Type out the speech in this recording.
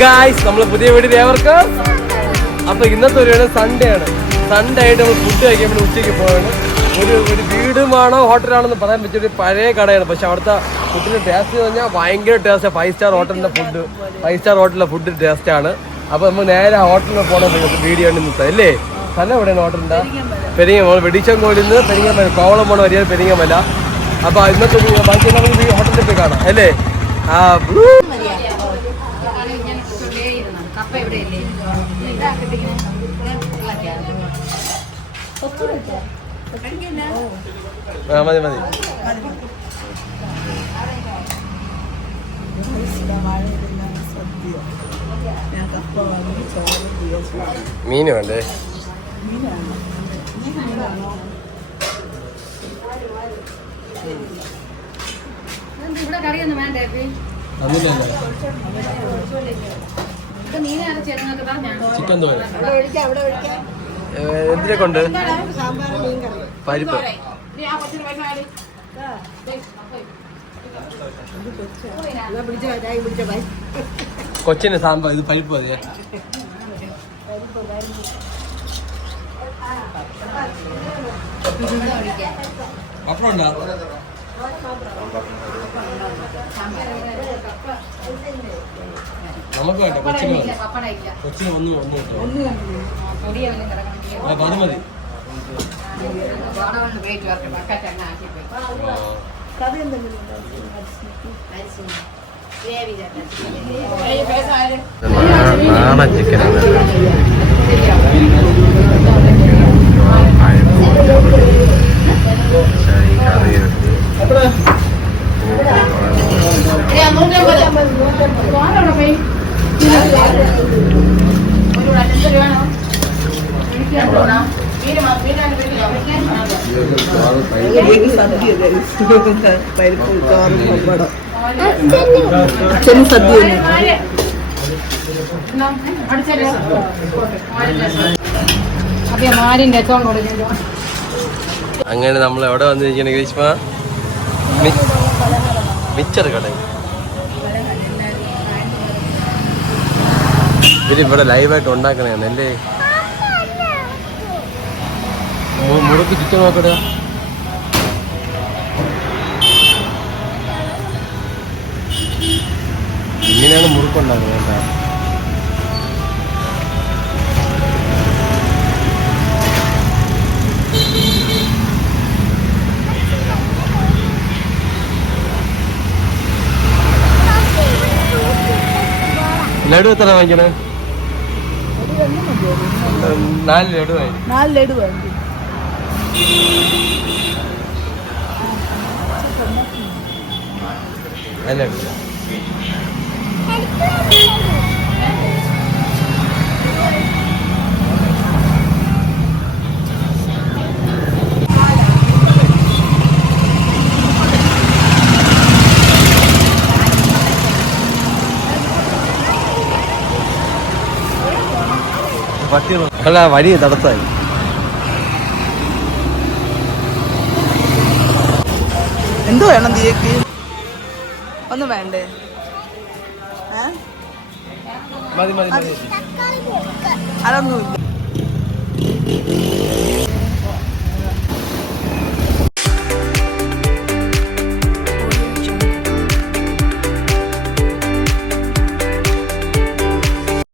Guys, നമ്മളെ പുതിയ വീട്ടിൽ ഏവർക്ക്. അപ്പൊ ഇന്നത്തെ ഒരു സൺഡേ ആണ്. സൺഡേ ആയിട്ട് നമ്മൾ ഫുഡ് കഴിക്കാൻ വേണ്ടി ഉച്ചയ്ക്ക് പോവാണ്. ഒരു വീടുമാണോ ഹോട്ടലാണെന്ന് പറയാൻ പറ്റിയൊരു പഴയ കടയാണ്. പക്ഷെ അവിടുത്തെ ഫുഡിന്റെ ടേസ്റ്റ് എന്ന് പറഞ്ഞാൽ ഭയങ്കര ടേസ്റ്റ്. 5 സ്റ്റാർ ഹോട്ടലിന്റെ ഫുഡ്, 5 സ്റ്റാർ ഹോട്ടലിലെ ഫുഡ് ടേസ്റ്റ് ആണ്. അപ്പൊ നമ്മൾ നേരെ ഹോട്ടലിൽ പോകണം വീഡിയോ ആണ് ഇന്നത്തെ അല്ലേ. സ്ഥലം എവിടെയാണ് ഹോട്ടലിന്റെ? പെരിങ്ങമല. വെടിച്ചങ്കോലിൽ നിന്ന് പെരിങ്ങമല, കോവളം പോണ വരിക പെരിങ്ങമല. അപ്പൊ ഇന്നത്തെ ബാക്കി നമുക്ക് ഹോട്ടലിൽ പോയി കാണാം അല്ലേ. മതി മതി. മീന് വേണ്ടേ? ചിക്കൻ തോര എന്തിനെ കൊണ്ട്? പരിപ്പ്. കൊച്ചിന് സാമ്പാർ, ഇത് പരിപ്പ് മതിയാ. പപ്പടം ഉണ്ടോ? നമുക്ക് വേണ്ട, കൊച്ചിന് കൊച്ചിന് ഒന്ന് കിട്ടും. അത് മതി. നാടൻ ചിക്കനാണ്. അങ്ങനെ നമ്മൾ എവിടെ വന്നിരിക്കണ ഗ്രീഷ്മ? മിച്ചർ കട. ഇവരിവിടെ ലൈവായിട്ട് ഉണ്ടാക്കണതാണ് അല്ലേ. മുറുക്ക് ചുറ്റും നോക്കട. ഇങ്ങനെയാണ് മുറുക്കുണ്ടാക്കുന്നത് കേട്ടോ. ലഡു എത്ര വാങ്ങിക്കണേ? 4 ലഡു വാങ്ങി. 4 ലഡു വാങ്ങി. അല്ല അല്ല വഴി തടസ്സമായി. എന്ത് വേണം ദിയക്ക്? ഒന്നും വേണ്ടേ? മതി മതി മതി. അതൊന്നുമില്ല.